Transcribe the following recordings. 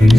Hello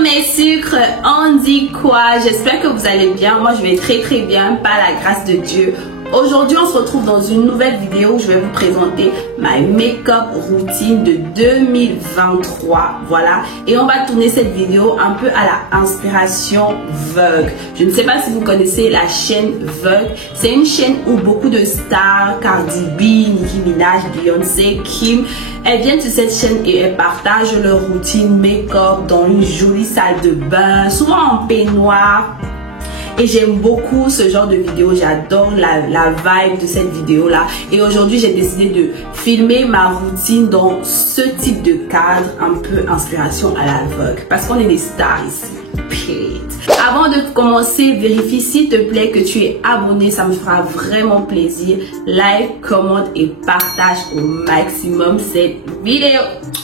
mes sucres, on dit quoi? J'espère que vous allez bien. Moi je vais très bien par la grâce de Dieu. Aujourd'hui on se retrouve dans une nouvelle vidéo où je vais vous présenter ma make-up routine de 2023. Voilà, et on va tourner cette vidéo un peu à la inspiration Vogue. Je ne sais pas si vous connaissez la chaîne Vogue. C'est une chaîne où beaucoup de stars, Cardi B, Nicki Minaj, Beyoncé, Kim, elles viennent sur cette chaîne et elles partagent leur routine make-up dans une jolie salle de bain, souvent en peignoir. Et j'aime beaucoup ce genre de vidéo, j'adore la vibe de cette vidéo là. Et aujourd'hui j'ai décidé de filmer ma routine dans ce type de cadre, un peu inspiration à la Vogue. Parce qu'on est des stars ici. Avant de commencer, vérifie s'il te plaît que tu es abonné, ça me fera vraiment plaisir. Like, commente et partage au maximum cette vidéo.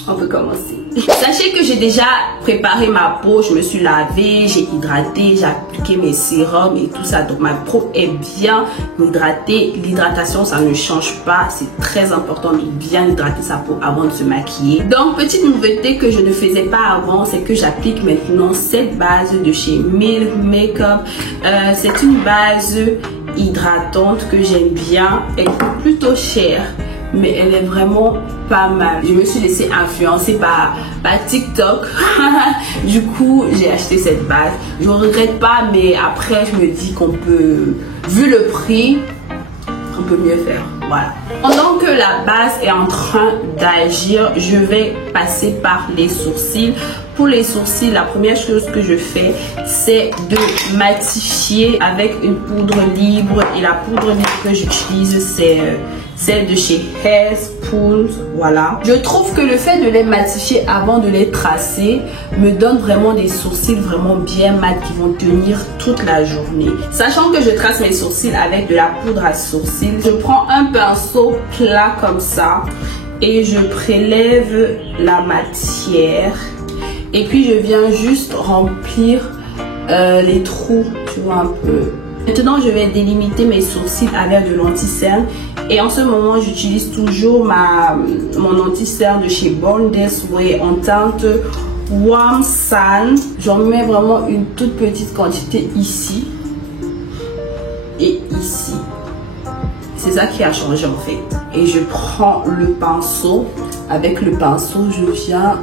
On peut commencer. Sachez que j'ai déjà préparé ma peau, je me suis lavée, j'ai hydraté, j'ai appliqué mes sérums et tout ça. Donc ma peau est bien hydratée. L'hydratation, ça ne change pas, c'est très important de bien hydrater sa peau avant de se maquiller. Donc petite nouveauté que je ne faisais pas avant, c'est que j'applique maintenant cette base de chez Milk Makeup. C'est une base hydratante que j'aime bien, elle est plutôt chère mais elle est vraiment pas mal. Je me suis laissée influencer par TikTok. Du coup j'ai acheté cette base. Je regrette pas, mais après je me dis qu'on peut, vu le prix, on peut mieux faire. Voilà. Pendant que la base est en train d'agir, je vais passer par les sourcils. Pour les sourcils, la première chose que je fais, c'est de matifier avec une poudre libre. Et la poudre libre que j'utilise, c'est celle de chez Hairspoon. Voilà. Je trouve que le fait de les matifier avant de les tracer me donne vraiment des sourcils vraiment bien mat qui vont tenir toute la journée. Sachant que je trace mes sourcils avec de la poudre à sourcils, je prends un pinceau plat comme ça et je prélève la matière. Et puis je viens juste remplir les trous, tu vois un peu. Maintenant je vais délimiter mes sourcils avec de l'anti-cerne. Et en ce moment j'utilise toujours mon anti-cerne de chez Born This Way en teinte Warm Sand. J'en mets vraiment une toute petite quantité ici et ici. C'est ça qui a changé en fait. Et je prends le pinceau. Avec le pinceau je viens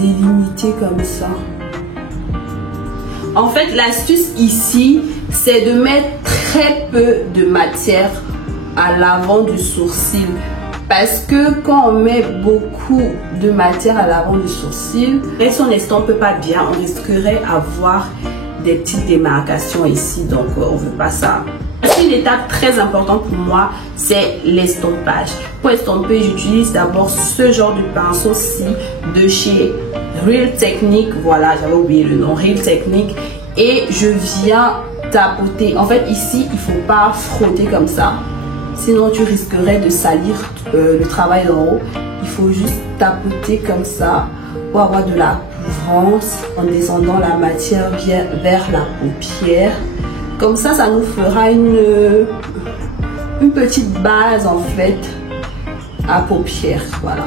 délimiter comme ça. En fait l'astuce ici c'est de mettre très peu de matière à l'avant du sourcil, parce que quand on met beaucoup de matière à l'avant du sourcil et son estompe pas bien, on risquerait d'avoir des petites démarcations ici, donc on veut pas ça. Une étape très importante pour moi, c'est l'estompage. Pour estomper, j'utilise d'abord ce genre de pinceau-ci de chez Real Technique. Voilà, j'avais oublié le nom, Real Technique. Et je viens tapoter. En fait, ici, il faut pas frotter comme ça. Sinon, tu risquerais de salir le travail d'en haut. Il faut juste tapoter comme ça pour avoir de la couvrance en descendant la matière vers la paupière. Comme ça, ça nous fera une petite base en fait à paupières. Voilà.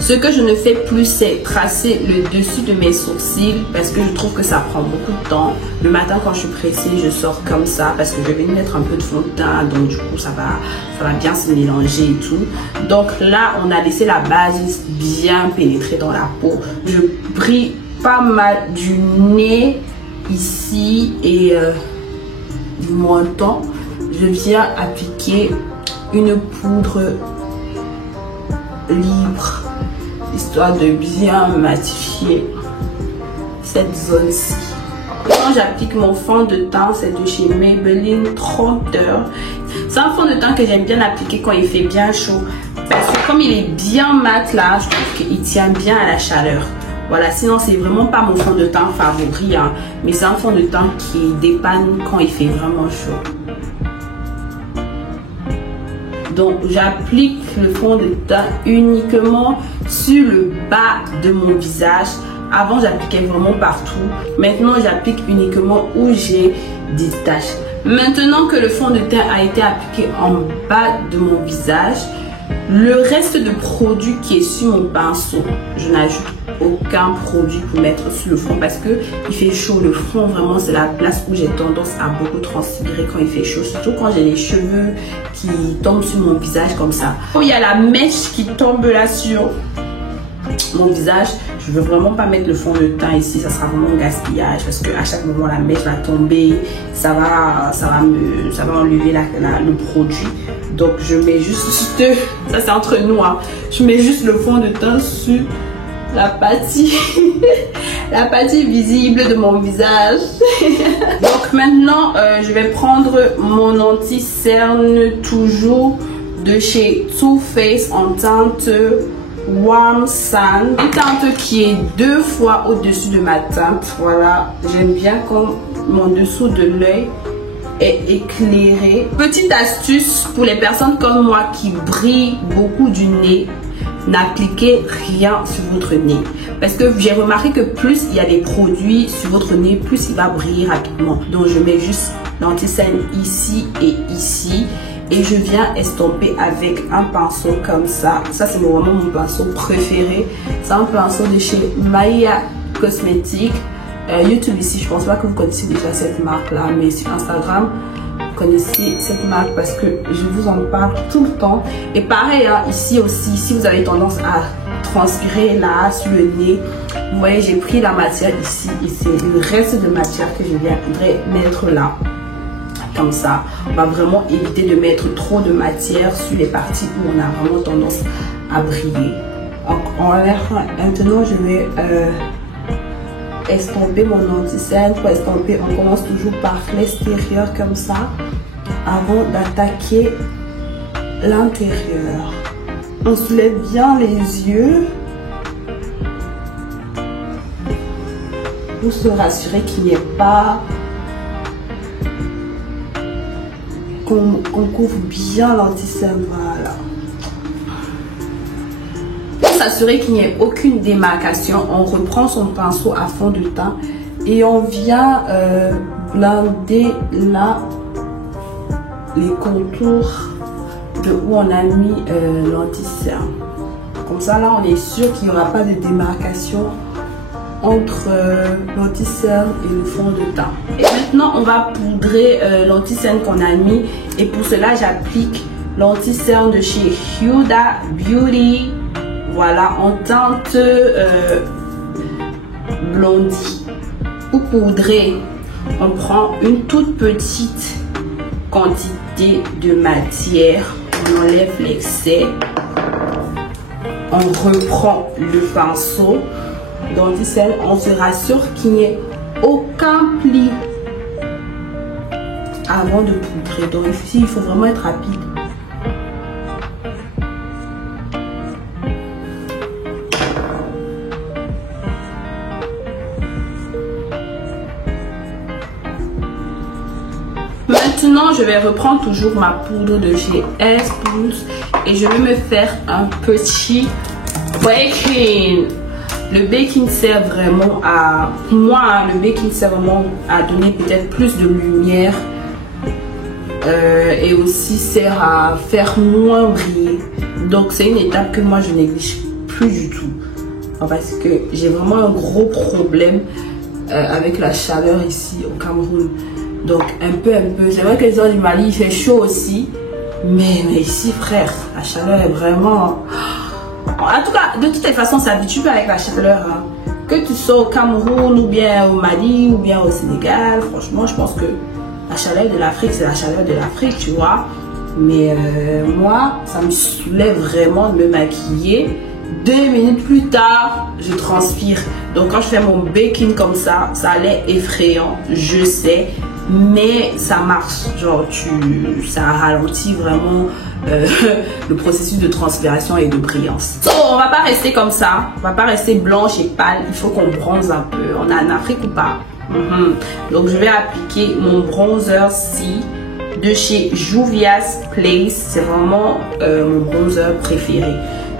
Ce que je ne fais plus, c'est tracer le dessus de mes sourcils parce que je trouve que ça prend beaucoup de temps. Le matin, quand je suis pressée, je sors comme ça parce que je vais mettre un peu de fond de teint. Donc du coup, ça va bien se mélanger et tout. Donc là, on a laissé la base bien pénétrer dans la peau. Je brille pas mal du nez ici et du menton. Je viens appliquer une poudre libre histoire de bien matifier cette zone-ci. Quand j'applique mon fond de teint, c'est de chez Maybelline 30 heures. C'est un fond de teint que j'aime bien appliquer quand il fait bien chaud parce que comme il est bien mat là, je trouve qu'il tient bien à la chaleur. Voilà, sinon c'est vraiment pas mon fond de teint favori, hein, mais c'est un fond de teint qui dépanne quand il fait vraiment chaud. Donc j'applique le fond de teint uniquement sur le bas de mon visage Avant, j'appliquais vraiment partout. Maintenant, j'applique uniquement où j'ai des taches. Maintenant que le fond de teint a été appliqué en bas de mon visage, le reste de produit qui est sur mon pinceau, je n'ajoute aucun produit pour mettre sur le front parce que il fait chaud. Le front, vraiment, c'est la place où j'ai tendance à beaucoup transpirer quand il fait chaud, surtout quand j'ai les cheveux qui tombent sur mon visage comme ça. Il y a la mèche qui tombe là sur mon visage. Je veux vraiment pas mettre le fond de teint ici, ça sera vraiment un gaspillage parce que à chaque moment la mèche va tomber, ça va enlever le produit. Donc je mets juste, ça c'est entre nous, hein. Je mets juste le fond de teint sur la partie la partie visible de mon visage. Donc maintenant je vais prendre mon anti-cerne, toujours de chez Too Faced, en teinte Warm Sand, une teinte qui est 2 fois au-dessus de ma teinte. Voilà, j'aime bien quand mon dessous de l'œil est éclairé. Petite astuce pour les personnes comme moi qui brillent beaucoup du nez, n'appliquez rien sur votre nez parce que j'ai remarqué que plus il y a des produits sur votre nez, plus il va briller rapidement. Donc je mets juste l'anti-cerne ici et ici et je viens estomper avec un pinceau comme ça. Ça c'est vraiment mon pinceau préféré. C'est un pinceau de chez Maya Cosmetics. YouTube ici, je pense pas que vous connaissez déjà cette marque là, mais sur Instagram vous connaissez cette marque parce que je vous en parle tout le temps. Et pareil, hein, ici aussi, si vous avez tendance à transpirer là sur le nez, vous voyez, j'ai pris la matière ici et c'est le reste de matière que je viendrai mettre là. Comme ça, on va vraiment éviter de mettre trop de matière sur les parties où on a vraiment tendance à briller. Donc, maintenant, je vais estomper mon anti-cerne. Pour estomper, on commence toujours par l'extérieur comme ça avant d'attaquer l'intérieur. On soulève bien les yeux pour se rassurer qu'il n'y ait pas, qu'on couvre bien l'anti-cerne. Voilà. Pour s'assurer qu'il n'y ait aucune démarcation, on reprend son pinceau à fond de teint et on vient blinder là les contours de où on a mis l'anti-cerne. Comme ça, là, on est sûr qu'il n'y aura pas de démarcation entre l'anti-cerne et le fond de teint. Et maintenant, on va poudrer l'anti-cerne qu'on a mis. Et pour cela, j'applique l'anti-cerne de chez Huda Beauty. Voilà, en teinte blondie. Pour poudrer, on prend une toute petite quantité de matière. On enlève l'excès. On reprend le pinceau d'anti-cerne. On se rassure qu'il n'y ait aucun pli avant de poudrer. Donc ici, il faut vraiment être rapide. Maintenant, je vais reprendre toujours ma poudre de chez Spools et je vais me faire un petit baking. Le baking sert vraiment à... Moi, le baking sert vraiment à donner peut-être plus de lumière et aussi sert à faire moins briller. Donc, c'est une étape que moi, je néglige plus du tout. Parce que j'ai vraiment un gros problème avec la chaleur ici au Cameroun. Donc, un peu. C'est vrai que les heures du Mali, il fait chaud aussi. Mais ici, frère, la chaleur est vraiment... En tout cas, de toutes les façons, on s'habitue avec la chaleur. Hein. Que tu sois au Cameroun, ou bien au Mali, ou bien au Sénégal, franchement, je pense que la chaleur de l'Afrique, c'est la chaleur de l'Afrique, tu vois. Mais moi, ça me soulève vraiment de me maquiller. 2 minutes plus tard, je transpire. Donc, quand je fais mon baking comme ça, ça allait effrayant, je sais. Mais ça marche, genre ça ralentit vraiment le processus de transpiration et de brillance. So, on va pas rester comme ça, on va pas rester blanche et pâle, il faut qu'on bronze un peu. On est en Afrique ou pas? Donc je vais appliquer mon bronzer-ci de chez Juvia's Place. C'est vraiment mon bronzer préféré.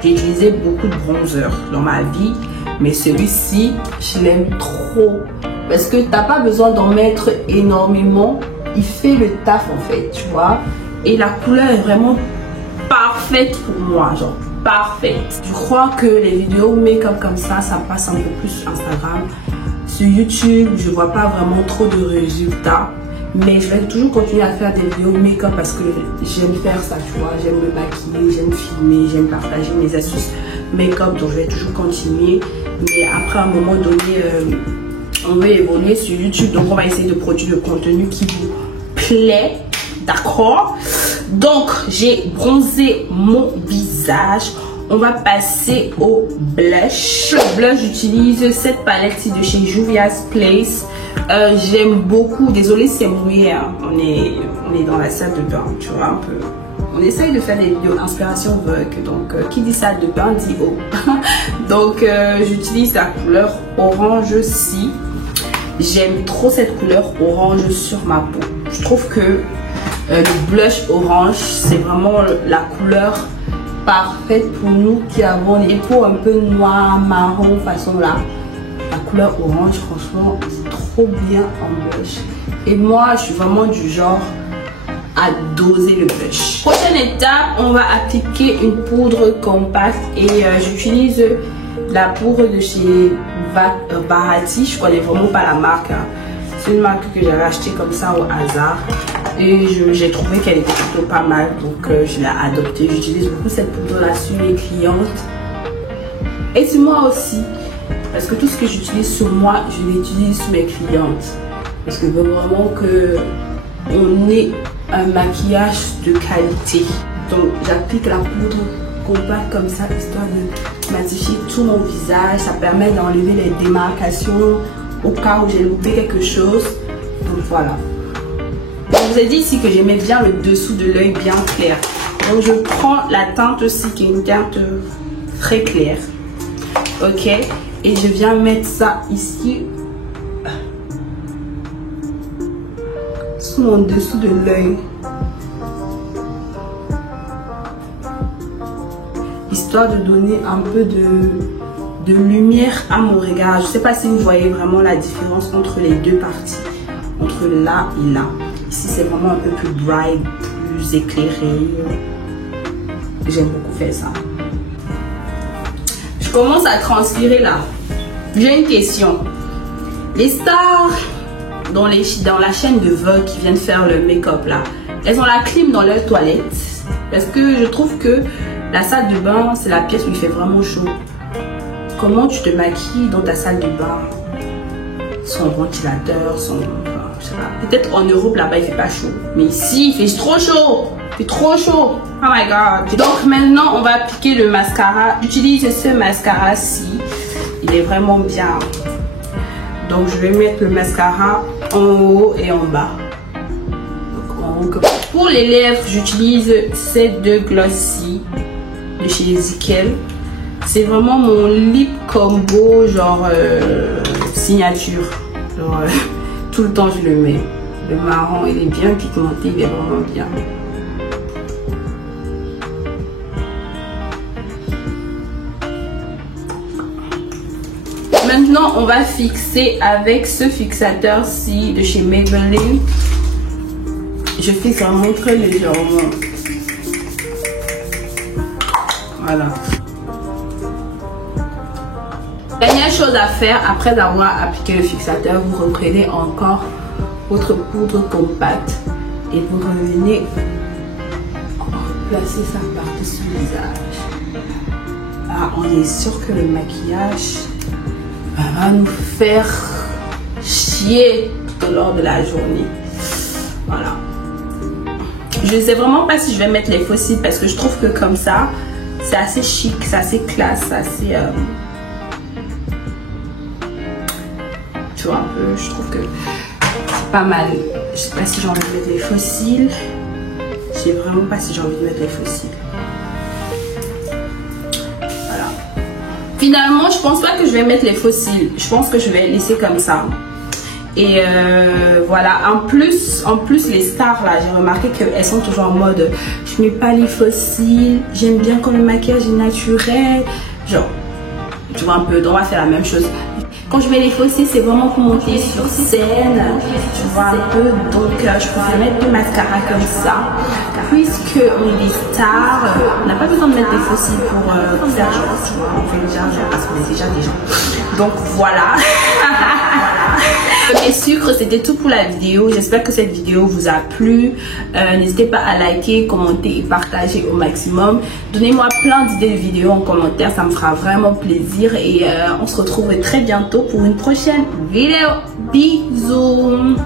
J'ai utilisé beaucoup de bronzer dans ma vie, Mais celui-ci, je l'aime trop. Parce que t'as pas besoin d'en mettre énormément. Il fait le taf en fait, tu vois. Et la couleur est vraiment parfaite pour moi, genre parfaite. Je crois que les vidéos make-up comme ça passe un peu plus sur Instagram. Sur YouTube, je vois pas vraiment trop de résultats. Mais je vais toujours continuer à faire des vidéos make-up parce que j'aime faire ça, tu vois. J'aime me maquiller, j'aime filmer, j'aime partager mes astuces make-up. Donc je vais toujours continuer. Mais après à un moment donné, on va évoluer sur YouTube. Donc on va essayer de produire le contenu qui vous plaît. D'accord? Donc j'ai bronzé mon visage. On va passer au blush. Le blush, j'utilise cette palette-ci de chez Juvia's Place. J'aime beaucoup. Désolée, c'est mouillé. Hein. On est dans la salle de bain, tu vois, un peu. On essaye de faire des vidéos inspiration Vogue. Donc, qui dit salle de bain dit eau. Donc, j'utilise la couleur orange-ci. J'aime trop cette couleur orange sur ma peau. Je trouve que le blush orange, c'est vraiment la couleur parfaite pour nous qui avons les peaux un peu noires, marron, façon là. La couleur orange, franchement, c'est trop bien en blush. Et moi, je suis vraiment du genre à doser le blush. Prochaine étape, on va appliquer une poudre compacte et j'utilise la poudre de chez Bahati. Je connais vraiment pas la marque. Hein. C'est une marque que j'avais achetée comme ça au hasard. Et j'ai trouvé qu'elle était plutôt pas mal, donc je l'ai adoptée. J'utilise beaucoup cette poudre-là sur mes clientes et sur moi aussi. Parce que tout ce que j'utilise sur moi, je l'utilise sur mes clientes. Parce que je veux vraiment qu'on ait un maquillage de qualité. Donc j'applique la poudre compacte comme ça, histoire de matifier tout mon visage. Ça permet d'enlever les démarcations au cas où j'ai loupé quelque chose. Donc voilà. Je vous ai dit ici que j'aimais bien le dessous de l'œil bien clair. Donc je prends la teinte aussi qui est une teinte très claire. Ok. Et je viens mettre ça ici. Sous mon dessous de l'œil. Histoire de donner un peu de lumière à mon regard. Je ne sais pas si vous voyez vraiment la différence entre les deux parties. Entre là et là. Ici, c'est vraiment un peu plus bright, plus éclairé. J'aime beaucoup faire ça. Je commence à transpirer là. J'ai une question. Les stars dans la chaîne de Vogue qui viennent faire le make-up là, elles ont la clim dans leur toilette. Parce que je trouve que la salle de bain, c'est la pièce où il fait vraiment chaud. Comment tu te maquilles dans ta salle de bain sans ventilateur, sans... Peut-être en Europe là-bas il fait pas chaud, mais ici il fait trop chaud. Il fait trop chaud. Oh my god. Donc maintenant on va appliquer le mascara. J'utilise ce mascara-ci. Il est vraiment bien. Donc je vais mettre le mascara en haut et en bas. Donc, pour les lèvres, j'utilise ces deux gloss-ci de chez Ezekiel. C'est vraiment mon lip combo genre signature. Genre, tout le temps je le mets. Le marron il est bien pigmenté, il est vraiment bien. Maintenant on va fixer avec ce fixateur-ci de chez Maybelline. Je fixe vraiment très légèrement. Voilà. Dernière chose à faire après avoir appliqué le fixateur, vous reprenez encore votre poudre compacte et vous revenez replacer ça par-dessus le visage. Ah, on est sûr que le maquillage va nous faire chier tout au long de la journée. Voilà. Je ne sais vraiment pas si je vais mettre les fossiles parce que je trouve que comme ça, c'est assez chic, c'est assez classe, c'est assez... tu vois un peu, je trouve que c'est pas mal. Je sais pas si j'ai envie de mettre les fossiles. Je sais vraiment pas si j'ai envie de mettre les fossiles. Voilà. Finalement, je pense pas que je vais mettre les fossiles. Je pense que je vais laisser comme ça. Et voilà. En plus les stars là, j'ai remarqué qu'elles sont toujours en mode je mets pas les fossiles. J'aime bien quand le maquillage est naturel. Genre, tu vois un peu, donc on va faire la même chose. Quand je mets les faux cils, c'est vraiment pour monter sur scène, tu vois un peu, donc je préfère mettre du mascara comme ça, puisque on est des stars, on n'a pas besoin de mettre des faux cils pour faire genre, tu vois, on fait déjà, parce qu'on est déjà des gens. Donc voilà. Et sucre, c'était tout pour la vidéo. J'espère que cette vidéo vous a plu. N'hésitez pas à liker, commenter et partager au maximum. Donnez-moi plein d'idées de vidéos en commentaire, ça me fera vraiment plaisir. Et on se retrouve très bientôt pour une prochaine vidéo. Bisous.